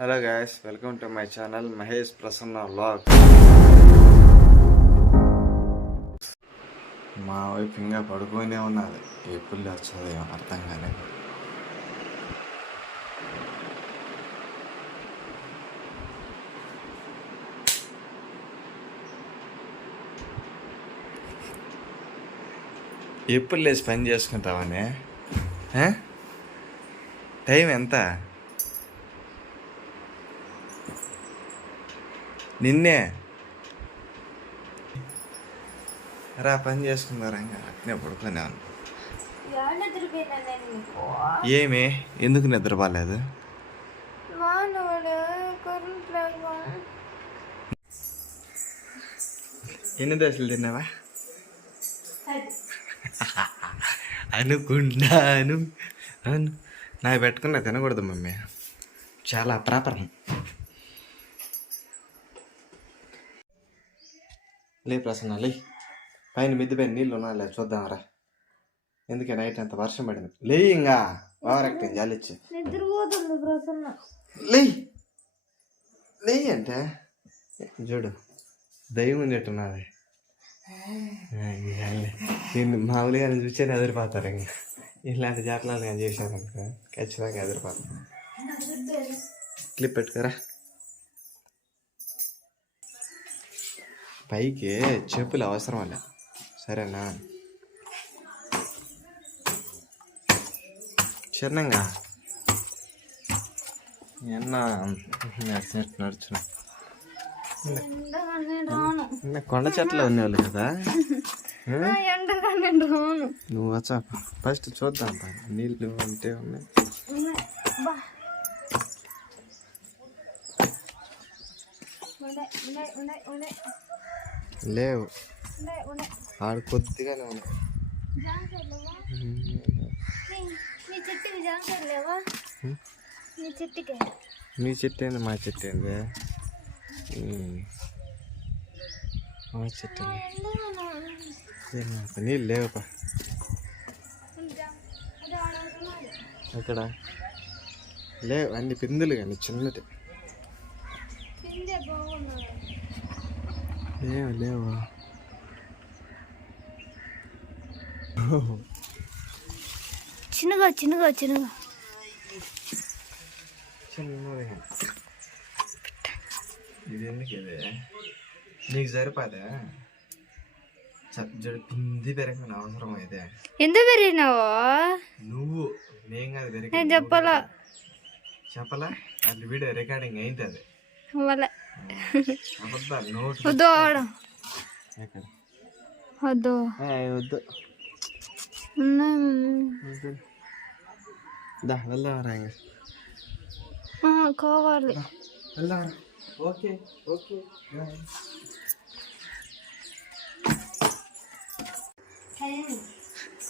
Hello guys welcome to my channel Mahesh Prasanna vlog మా వైపు ఇంకా పడుకోనే ఉన్నది. ఎప్పుడు వచ్చేది అర్థం కాలేదు. ఎప్పుడు లేచి పని చేసుకుంటావనే? టైం ఎంత? నిన్నే. రా పని చేసుకున్నారా ఇంకా. అట్నే పడుకున్నాను ఏమి? ఎందుకు నిద్ర బాగాలేదు ఎన్ని దశలు తిన్నావా? అనుకున్నాను. అను నాకు పెట్టుకున్నా తినకూడదు మమ్మీ. చాలా ప్రాపరం లే ప్రసన్న లే. పైన మిద్ది పైన నీళ్ళు చూద్దాం రా. ఎందుకే నైట్ అంత వర్షం పడింది. లే ఇంకా ఓవర్ యాక్టింగ్ జాలిచ్చి. నిద్రపోతుంది ప్రసన్న లే. లే అంటే చూడు దయ్యం ఉన్నట్టున్నది నేను మామూలుగా చూసేది ఎదిరిపోతారు ఇంకా ఇలాంటి జాతలాలు నేను చేశాను అనుకో ఖచ్చితంగా ఎదిరిపోతాను క్లిప్ పెట్టుకోరా పైకి చెప్పులు అవసరం అలా సరేనా? చిన్నంగా నడిచినట్టు నిన్న కొండ చెట్లు ఉండేవాళ్ళు కదా? నువ్వు వచ్చా? ఫస్ట్ చూద్దాం. నీళ్ళు అంటే ఉన్నాయి. ఉండే లేవు. ఆడు కొద్దిగానే ఉన్నాయి లేవా? లేవా మీ చెట్టు ఏంది? మా చెట్టు ఏంది. మా చెట్టు? నీళ్ళు లేవుపా ఆడుతున్నది. అక్కడ లేవు అన్ని పిందులు కానీ చిన్నటి కిందే బాగున్నది లేవు లేవు చిన్నగా చిన్నగా చిన్నగా. ఇది ఎందుకు ఇది నీకు సరిపోదా? జడు పింది పెరగని అవసరం అయితే ఎందుకు పెరిగినావు? నువ్వు నేను కాదు పెరిగి నేను చెప్పాలా? చెప్పలా? అది వీడియో రికార్డింగ్ అయింది అది. వాళ్ళ వద్దు ఆడ. వద్దు. వద్దు. కావాలి. వెళ్దామరా ఓకే ఓకే.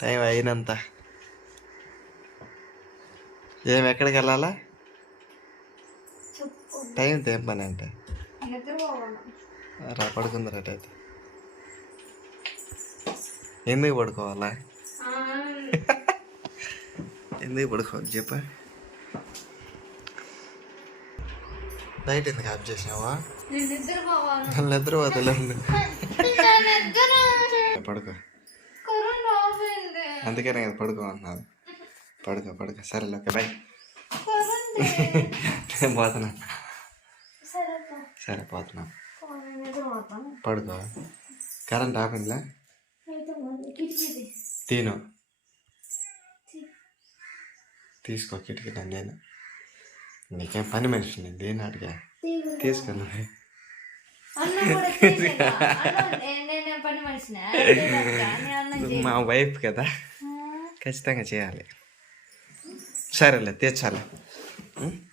టైం అయినంత. ఏం ఎక్కడికి వెళ్ళాలా? టైం నిద్రపోవాలి రా పడుకుందరు అటైతే ఎందుకు పడుకోవాలా? ఎందుకు పడుకోవాలి చెప్ప. లైట్ ఎందుకు ఆఫ్ నేను నిద్ర పడుకో. ఆఫ్ అయింది అందుకనే కదా పడుకో అన్నది పడుకో పడుకో. సరేలే ఓకే బాయ్ పోతున్నా. సరే పోతున్నా పడుకో. కరెంట్ కిటికీ తీను. తీసుకో కిటికీ నేను. నీకేం పని మనిషి నేను దేని అడిగా? తీసుకున్నా మా వైఫ్ కదా. ఖచ్చితంగా చేయాలి. సరేలే తెచ్చాలి ఉం?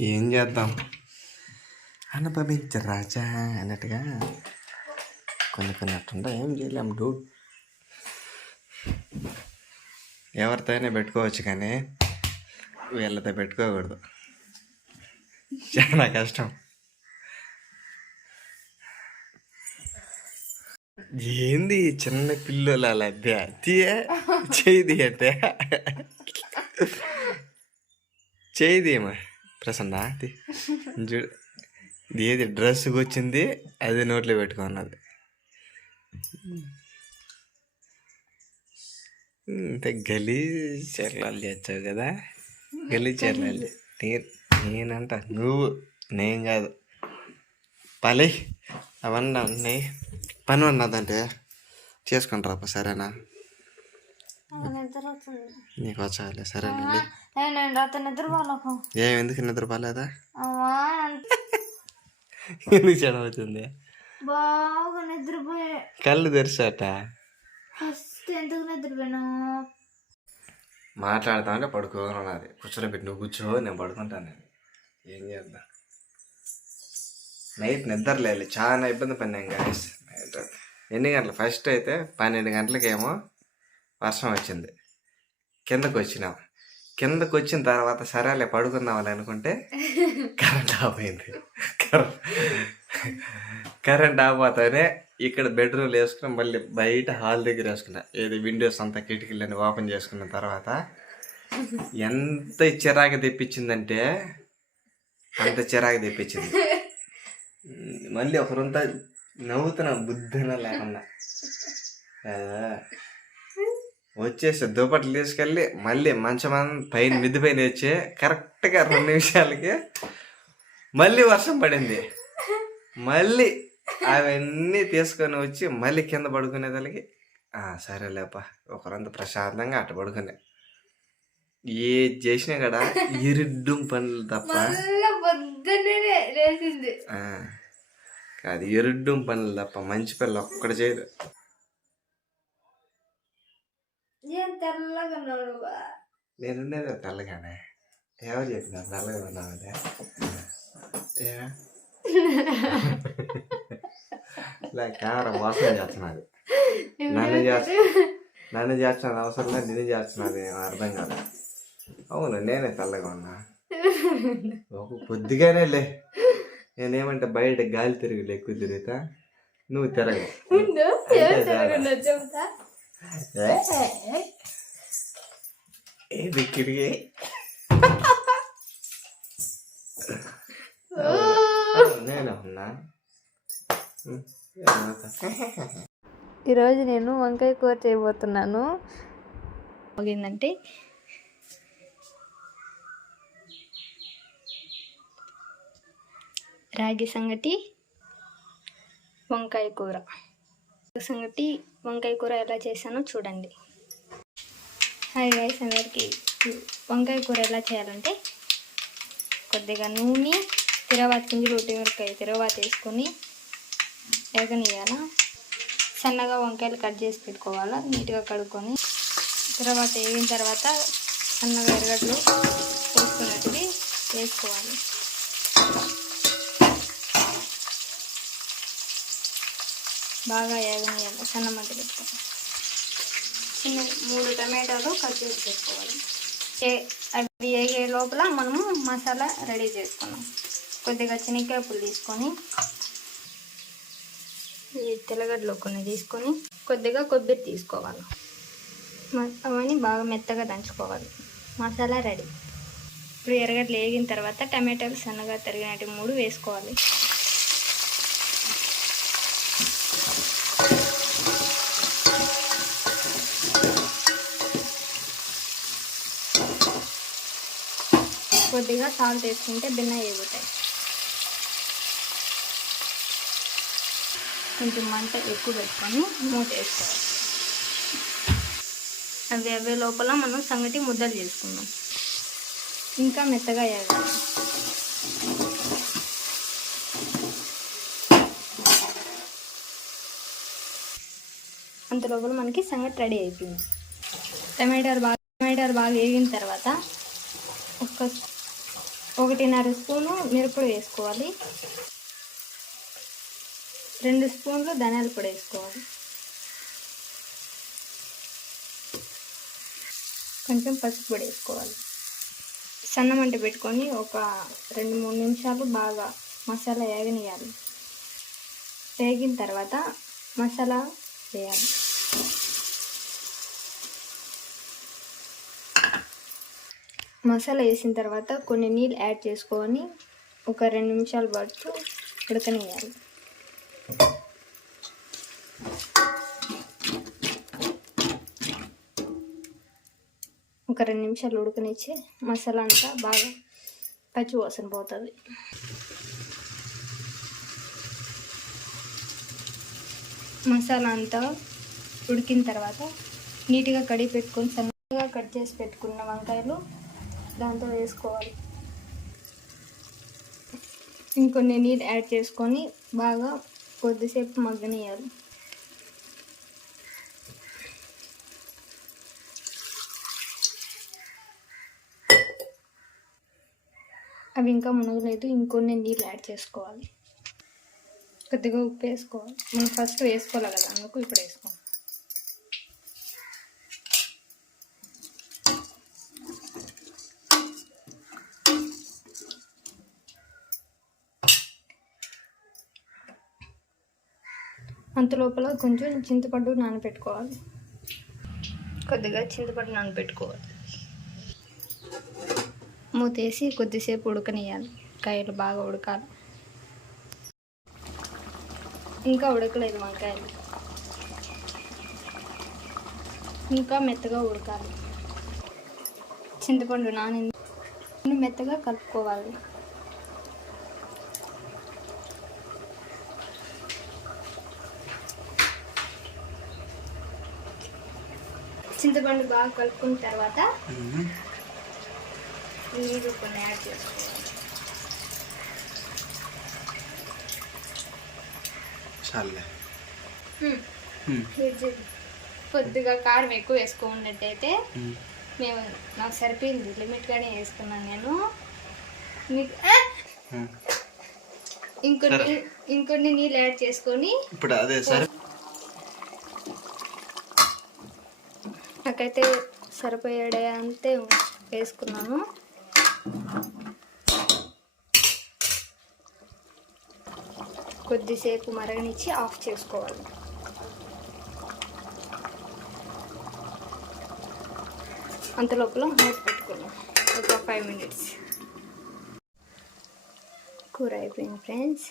ఏం చేద్దాం? అనుభవించ రాజా అన్నట్టుగా కొన్ని కొన్ని అట్టుంటా ఏం చేయలేము డూ. ఎవరితో అయినా పెట్టుకోవచ్చు కానీ వీళ్ళతో పెట్టుకోకూడదు. చాలా కష్టం. ఏంది చిన్న పిల్లల లభ్య తీయే చేయి అంటే చేయి తీయమా? ప్రసన్న చూడు. ఇది ఏది డ్రెస్కి వచ్చింది అది నోట్లో పెట్టుకున్నది ఇంత గలీ చర్లాలు చేస్తావు కదా. గలీ చర్లాలు నేను నేనంట నువ్వు నేను కాదు. పలే అవన్నీ ఉన్నాయి. పని ఉన్నదంటే చేసుకుంటారా సరేనా? నిద్ర వస్తుంది. నీకు వచ్చాలే సరేనండి. ఏ, నేను రాత్రి నిద్ర వాళ్ళకు ఏం ఎందుకు నిద్ర పోలేదా అమ్మా ఎందుకు చెడవుతుంది బాగా నిద్రపోయే. కళ్ళు తెరిచాట? ఫస్ట్ ఎందుకు నిద్రపోయినా? మాట్లాడతామంటే పడుకోని ఉన్నది కూర్చొని పెట్టి నువ్వు కూర్చో నేను పడుకుంటాను నేను ఏం చేద్దాం? నైట్ నిద్ర లేదు చాలా ఇబ్బంది పడినాం గాయస్ నైట్ ఎన్ని గంటలు? ఫస్ట్ అయితే పన్నెండు గంటలకేమో వర్షం వచ్చింది. కిందకు వచ్చినాం. కిందకు వచ్చిన తర్వాత సరేలే పడుకుందామని అనుకుంటే కరెంట్ ఆఫ్ అయింది. కరెంట్ ఆఫ్ అవుతానే ఇక్కడ బెడ్రూమ్లో వేసుకుని మళ్ళీ బయట హాల్ దగ్గర వేసుకున్నా. ఏది విండోస్ అంతా కిటికీలన్నీ ఓపెన్ చేసుకున్న తర్వాత ఎంత చిరాకు తెప్పించిందంటే అంత చిరాకు తెప్పించింది. మళ్ళీ ఒకరంతా నవ్వుతున్నా బుద్ధిన లేకుండా. వచ్చేసి దుప్పట్లు తీసుకెళ్ళి మళ్ళీ మంచం పైన మిద్ది పైన వచ్చి కరెక్ట్గా రెండు నిమిషాలకి మళ్ళీ వర్షం పడింది. మళ్ళీ అవన్నీ తీసుకొని వచ్చి మళ్ళీ కింద పడుకునేదానికి "ఆ, సరేలేప ఒకరంతా ప్రశాంతంగా అట్ట పడుకునే. ఏది చేసినా కూడా ఇరుడ్డు పనులు తప్ప. కాదు ఎరుడ్డు పనులు తప్ప. మంచి పిల్ల ఒక్కడ చేయదు ఏం తెల్లగా ఉన్నాడు. నేనుండేది తెల్లగానే. ఎవరు చెప్పినారు తెల్లగా ఉన్నామంటే కెమెరా మోసం చేస్తున్నది. నన్ను చేస్తా నన్ను చేస్తున్నది అవసరం లేదు నిన్ను చేస్తున్నది అర్థం కాదు అవును నేనే తెల్లగా ఉన్నా. ఒక కొద్దిగానే లే. నేనేమంటే బయట గాలి తిరుగులు ఎక్కువ తిరుగుతా. నువ్వు తిరగవు నేను ఉన్నా? ఈరోజు నేను వంకాయ కూర చేయబోతున్నాను. ఏంటంటే రాగి సంగటి వంకాయ కూర. సంగటి వంకాయ కూర ఎలా చేశానో చూడండి. హాయ్ గైస్ అందరికీ వంకాయ కూర ఎలా చేయాలంటే కొద్దిగా నూనె తిరవాత గింజలు ఉట్టిమిరకాయ తిరవాత వేసుకొని వేగనియాల సన్నగా వంకాయలు కట్ చేసి పెట్టుకోవాలా నీట్గా కడుక్కొని తర్వాత వేగిన తర్వాత సన్నగా ఎరగడ్లు వేసుకున్నట్టువి వేసుకోవాలి. బాగా వేగనీయాలి సన్న మంట పెట్టుకోవాలి చిన్న మూడు టమాటాలు కట్ చేసి పెట్టుకోవాలి. ఏ అవి వేగే లోపల మనము మసాలా రెడీ చేసుకున్నాం. కొద్దిగా శనగకాయ పులు తీసుకొని ఈ తెల్లగడ్డలు కొన్ని తీసుకొని కొద్దిగా కొబ్బరి తీసుకోవాలి. అవన్నీ బాగా మెత్తగా దంచుకోవాలి. మసాలా రెడీ. ఇప్పుడు ఎర్రగడ్డలు వేగిన తర్వాత టమాటాలు సన్నగా తరిగినట్టు మూడు వేసుకోవాలి. కొద్దిగా సాల్ట్ వేసుకుంటే బిన్న వేగుతాయి కొంచెం మంట ఎక్కువ పెట్టుకొని మూత వేసుకోవాలి. అవి అవే లోపల మనం సంగటి ముద్దలు చేసుకుందాం. ఇంకా మెత్తగా వేయాలి అంత లోపల మనకి సంగటి రెడీ అయిపోయింది. టమాటాలు బాగా టమాటాలు బాగా వేగిన తర్వాత ఒక ఒకటిన్నర స్పూను మిరపొడి వేసుకోవాలి. రెండు స్పూన్లు ధనియాల పొడి వేసుకోవాలి. కొంచెం పసుపు పొడి వేసుకోవాలి. సన్న మంట పెట్టుకొని ఒక రెండు మూడు నిమిషాలు బాగా మసాలా వేగనియాలి వేగిన తర్వాత మసాలా వేయాలి. మసాలా వేసిన తర్వాత కొన్ని నీళ్ళు యాడ్ చేసుకొని ఒక రెండు నిమిషాల పాటు ఉడకనియాలి ఒక రెండు నిమిషాలు ఉడకనిచ్చి మసాలా అంతా బాగా పచ్చి వాసన పోతుంది. మసాలా అంతా ఉడికిన తర్వాత నీట్గా కడిగి పెట్టుకొని సన్నగా కట్ చేసి పెట్టుకున్న వంకాయలు దాంతో వేసుకోవాలి. ఇంకొన్ని నీళ్ళు యాడ్ చేసుకొని బాగా కొద్దిసేపు మగ్గనియాలి. అవి ఇంకా మునగలేదు ఇంకొన్ని నీళ్ళు యాడ్ చేసుకోవాలి. కొద్దిగా ఉప్పు వేసుకోవాలి. మనం ఫస్ట్ వేసుకోవాలి కదా అందుకు ఇప్పుడు వేసుకోవాలి. అంత లోపల కొంచెం చింతపండు నానబెట్టుకోవాలి కొద్దిగా చింతపండు నానబెట్టుకోవాలి మూతేసి కొద్దిసేపు ఉడకనియాలి కాయలు బాగా ఉడకాలి. ఇంకా ఉడకలేదు వంకాయలు. ఇంకా మెత్తగా ఉడకాలి. చింతపండు నాని మెత్తగా కలుపుకోవాలి. చింతపండు బాగా కలుపుకున్న తర్వాత నీరు కొన్ని యాడ్ చేసుకోవాలి చాలే కొద్దిగా కారం ఎక్కువ వేసుకున్నట్టయితే మేము. నాకు సరిపోయింది లిమిట్గానే వేసుకున్నాను నేను. మీకు! ఇంకొన్ని ఇంకొన్ని నీళ్ళు యాడ్ చేసుకొని ఇప్పుడు అదే సరే. నాకైతే సరిపోయాడే అంతే వేసుకున్నాను. కొద్దిసేపు మరగనిచ్చి ఆఫ్ చేసుకోవాలి. అంత లోపల మూత పెట్టుకున్నాం. ఒక ఫైవ్ మినిట్స్. కూర అయిపోయింది ఫ్రెండ్స్.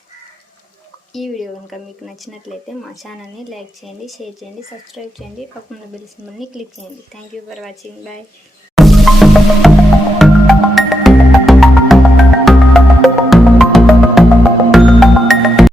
ఈ వీడియో కనుక మీకు నచ్చినట్లయితే మా ఛానల్ని లైక్ చేయండి షేర్ చేయండి సబ్స్క్రైబ్ చేయండి. పక్కన బెల్ సింబల్ని క్లిక్ చేయండి. Thank you for watching bye